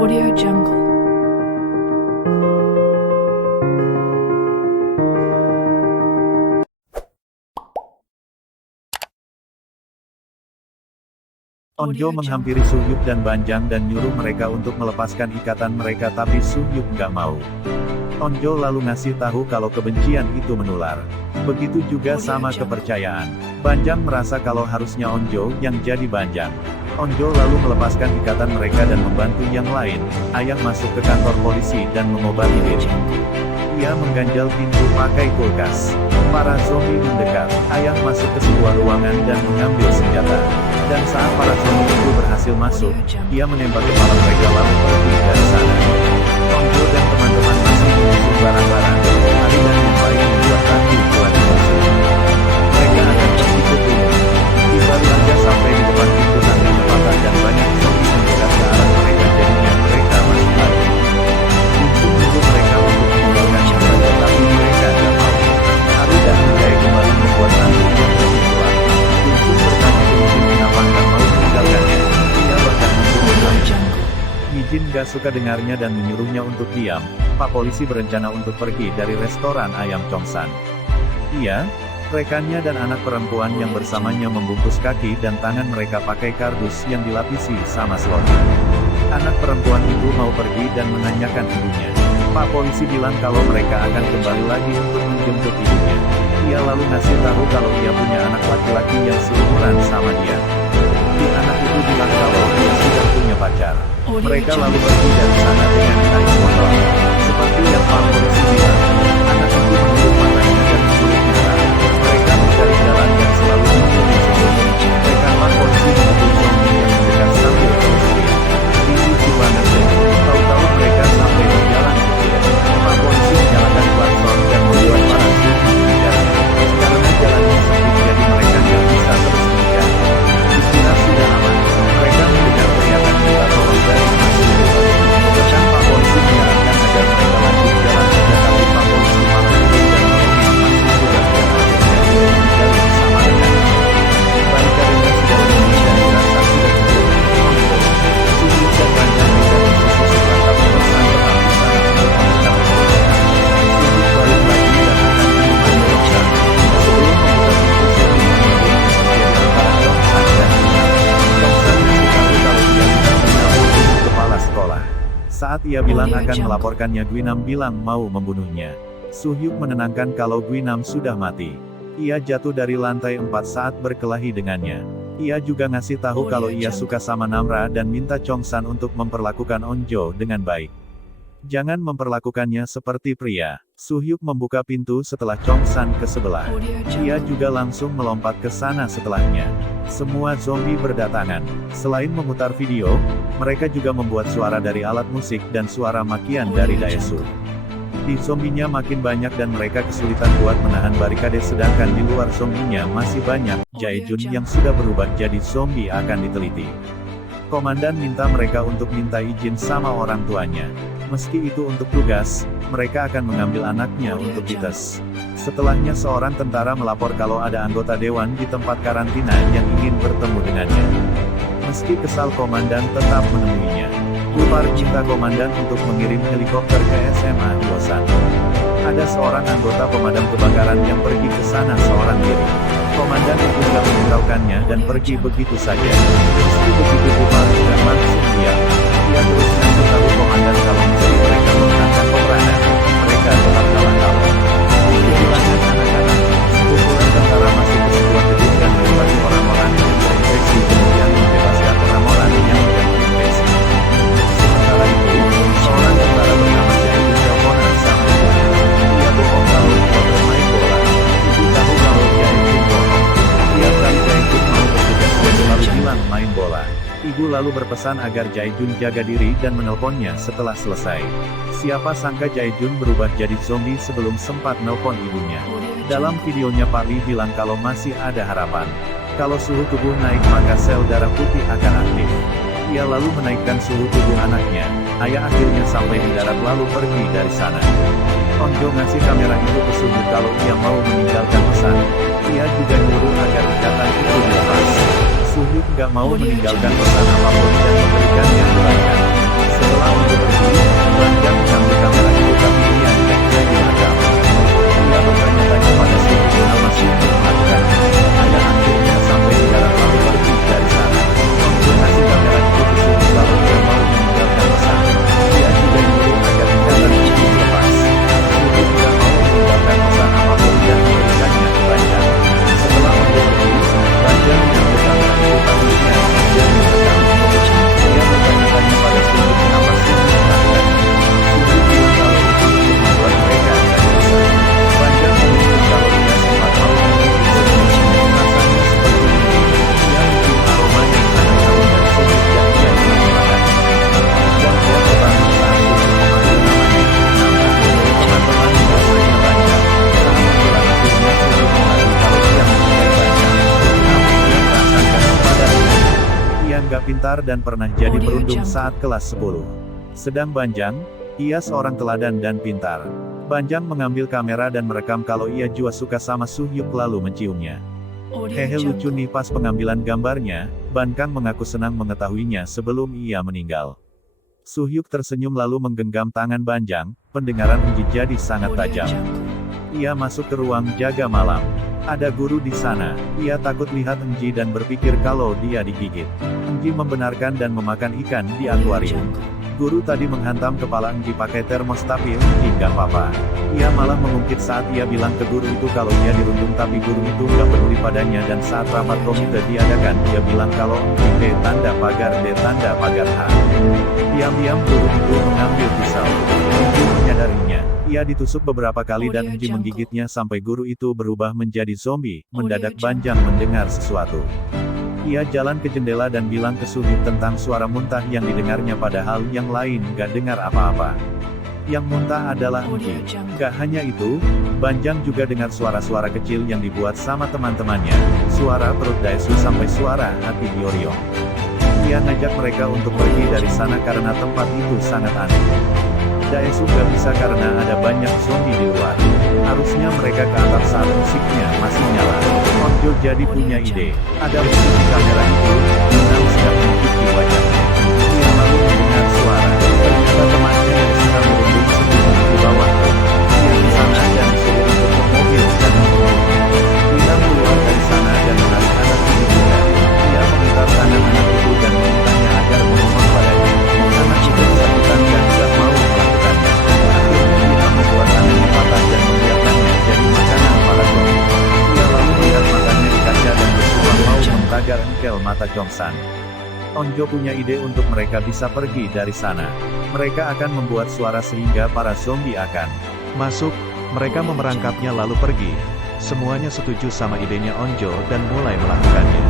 Audio Jungle. Onjo menghampiri Suhyuk dan Banjang dan nyuruh mereka untuk melepaskan ikatan mereka, tapi Suhyuk nggak mau. Onjo lalu ngasih tahu kalau kebencian itu menular. Begitu juga sama kepercayaan. Banjang merasa kalau harusnya Onjo yang jadi Banjang. Onjo lalu melepaskan ikatan mereka dan membantu yang lain. Ayah masuk ke kantor polisi dan mengobati diri. Ia mengganjal pintu pakai kulkas. Para zombie mendekat. Ayah masuk ke sebuah ruangan dan mengambil senjata. Dan saat para zombie itu berhasil masuk, ia menembak kepala mereka lalu pergi dari sana. Onjo dan teman-teman masih menyusun barang-barang. Ali dan yang lain membuat tadi buat polisi. Mereka akan ikut dulu. Tiba saja sampai di depan pintu tanpa kecepatan dan banyak zombie mendekat ke arah mereka, jadinya mereka masuk lagi. Untung menunggu mereka untuk meninggalkan mereka, tapi mereka tidak mau. Ali dan Hidayah kembali membuat tadi yang lebih kuat. Untung bertanya ke Mijin kenapa nggak mau meninggalkannya. Ia bahkan membunuh Mijin gak suka dengarnya dan menyuruhnya untuk diam. Pak polisi berencana untuk pergi dari restoran ayam Chongsan. Ia, rekannya dan anak perempuan yang bersamanya membungkus kaki dan tangan mereka pakai kardus yang dilapisi sama selotir. Anak perempuan itu mau pergi dan menanyakan ibunya. Pak polisi bilang kalau mereka akan kembali lagi untuk menjemput ibunya. Ia lalu ngasih tahu kalau ia punya anak laki-laki yang seumuran sama dia. Si anak itu bilang kalau dia sudah punya pacar. Mereka lalu pergi dari sana dengan naik motor. Seperti yang Pak polisi bilang, anak itu menutup matanya dan menutup mata. Mereka mencari jalan yang selalu menutupi zombie. Mereka Pak polisi menutup zombie yang mendekat sambil berteriak. Ini banget deh. Tahu-tahu mereka sampai di jalan kecil. Pak polisi menyalakan klakson dan membuat para zombie mengejar. Karena jalannya sempit jadi mereka nggak bisa terus mengejar. Dikira sudah aman. Mereka mendengar teriakan minta tolong dari masih luar. Bahkan Pak polisi menyarankan agar mereka lanjut jalan saja, tapi Pak polisi malah ikut dan menolong masih luar dan akhirnya dia meninggal bersama rekannya. Balik karirnya sudah meninggi dan dirasa sudah cukup. Suhyuk dan Banjang bisa disusul setelah pesan tetap di sana untuk menekan mereka. Suhyuk balik lagi dan akan menemani Chongsan. Sebelum membuka pintu zombie mengirim message antara Chongsan dan Mina. Chongsan ngasih tahu kalau dia sudah membunuh kepala sekolah. Saat ia bilang akan melaporkannya, Gwinam bilang mau membunuhnya. Suhyuk menenangkan kalau Gwinam sudah mati. Ia jatuh dari lantai 4 saat berkelahi dengannya. Ia juga ngasih tahu kalau ia suka sama Namra dan minta Chongsan untuk memperlakukan Onjo dengan baik. Jangan memperlakukannya seperti pria. Suhyuk membuka pintu setelah Chongsan ke sebelah. Ia juga langsung melompat ke sana setelahnya. Semua zombie berdatangan. Selain memutar video, mereka juga membuat suara dari alat musik dan suara makian dari Daesu. Di zombinya makin banyak dan mereka kesulitan buat menahan barikade, sedangkan di luar zombinya masih banyak. Jae-jun yang sudah berubah jadi zombie akan diteliti. Komandan minta mereka untuk minta izin sama orang tuanya. Meski itu untuk tugas, mereka akan mengambil anaknya untuk dites. Setelahnya seorang tentara melapor kalau ada anggota dewan di tempat karantina yang ingin bertemu dengannya. Meski kesal, komandan tetap menemuinya. Gupar minta komandan untuk mengirim helikopter ke SMA Hyosan. Ada seorang anggota pemadam kebakaran yang pergi ke sana seorang diri. Komandan itu tidak menghiraukannya dan pergi begitu saja. Meski begitu, Gupar juga langsung diam. Ia terus ngasih tahu komandan kalau meski mereka memenangkan peperangan, mereka tetap kalah kalah. Di bilangan anak-anak, sekumpulan tentara masuk ke sebuah gedung dan melempari orang-orang yang terinfeksi, kemudian membebaskan orang-orang yang tidak terinfeksi. Sementara itu, seorang tentara bernama Jae-jun teleponan sama ibunya. Dia bohong kalau dia bermain bola. Ibu tahu kalau Jae-jun bohong. Tiap kali Jae-jun mau bertugas, dia selalu bilang main bola. Ibu lalu berpesan agar Jae-jun jaga diri dan menelponnya setelah selesai. Siapa sangka Jae-jun berubah jadi zombie sebelum sempat nelpon ibunya. Dalam videonya Pak Lee bilang kalau masih ada harapan. Kalau suhu tubuh naik maka sel darah putih akan aktif. Ia lalu menaikkan suhu tubuh anaknya. Ayah akhirnya sampai di darat lalu pergi dari sana. Onjo ngasih kamera itu ke Suhyuk kalau ia mau meninggalkan pesan. Ia juga nyuruh agar ikatan itu dilepas. Suhyuk gak mau meninggalkan pesan apapun dan memberikannya ke Banjang. Setelah Onjo pergi, Banjang mengambil kamera itu tapi ia tidak jadi merekam. Ia bertanya-tanya pada Suhyuk kenapa Suhyuk melakukannya. Dan akhirnya sampai di darat lalu pergi dari sana. Onjo ngasih kamera itu ke Suhyuk lalu dia mau meninggalkan pesan. Dia juga nyuruh agar ikatan itu dilepas. Suhyuk tidak mau meninggalkan pesan apapun dan memberikannya ke Banjang. Setelah Onjo pergi, Banjang mengambil kamera itu tapi ia tidak jadi merekam. Ia bertanya-tanya pada Suhyuk kenapa Suhyuk melakukannya. Suhyuk bilang kalau itu untuk membuat mereka tidak bisa. Banjang menyebut kalau dia sempat mau memiliki Suhyuk. Rasanya seperti ini. Ia mencium aroma yang sangat harum dari Suhyuk dan dia ingin makan. Dan dia terbangun saat Suhyuk memanggil namanya. Teman-teman biasanya Banjang. Saat itulah akhirnya Suhyuk mengakui kalau dia mencintai Banjang. Namun dia merasakan kepada ia nggak pintar dan pernah jadi beruntung saat kelas 10. Sedang Banjang, ia seorang teladan dan pintar. Banjang mengambil kamera dan merekam kalau ia juga suka sama Suhyuk lalu menciumnya. Hehe lucu nih pas pengambilan gambarnya, Bankang mengaku senang mengetahuinya sebelum ia meninggal. Suhyuk tersenyum lalu menggenggam tangan Banjang, pendengaran Enji jadi sangat tajam. Ia masuk ke ruang jaga malam. Ada guru di sana. Ia takut lihat Enji dan berpikir kalau dia digigit. Enji membenarkan dan memakan ikan di akuarium. Guru tadi menghantam kepala Enji pakai termos tapi Enji nggak apa-apa. Ia malah mengungkit saat ia bilang ke guru itu kalau ia dirundung tapi guru itu nggak peduli padanya dan saat rapat komite diadakan dia bilang kalau Enji D tanda pagar H. Diam-diam guru itu mengambil pisau. Enji menyadarinya. Ia ditusuk beberapa kali dan Enji menggigitnya sampai guru itu berubah menjadi zombie. Mendadak Banjang mendengar sesuatu. Ia jalan ke jendela dan bilang ke Suhyuk tentang suara muntah yang didengarnya padahal yang lain gak dengar apa-apa. Yang muntah adalah Enji. Gak hanya itu, Banjang juga dengar suara-suara kecil yang dibuat sama teman-temannya. Suara perut Daesu sampai suara hati Hyoryong. Ia ngajak mereka untuk pergi dari sana karena tempat itu sangat aneh. Daesu gak bisa karena ada banyak zombie di luar. Harusnya mereka ke atap saat musiknya masih nyala. Onjo jadi punya ide. Ada musik di kamera itu, Minang sedang mencuci wajahnya. Ia lalu mendengar suara. Ternyata temannya yang sedang merundung sebelum di bawah. Ia di sana dan disuruh untuk ke mobil dan menunggunya. Minang keluar dari sana dan menarik anak itu juga. Ia memutar tangan anak itu dan memintanya agar memohon padanya. Anak itu kesakitan dan gak mau melakukannya. Akhirnya Minang membuat tangannya patah dan membiarkannya jadi makanan para zombie. Ia lalu melihat matanya di kaca dan bersuara mau mentagar engkel mata Chongsan. Onjo punya ide untuk mereka bisa pergi dari sana. Mereka akan membuat suara sehingga para zombie akan masuk. Mereka memerangkapnya lalu pergi. Semuanya setuju sama idenya Onjo dan mulai melakukannya.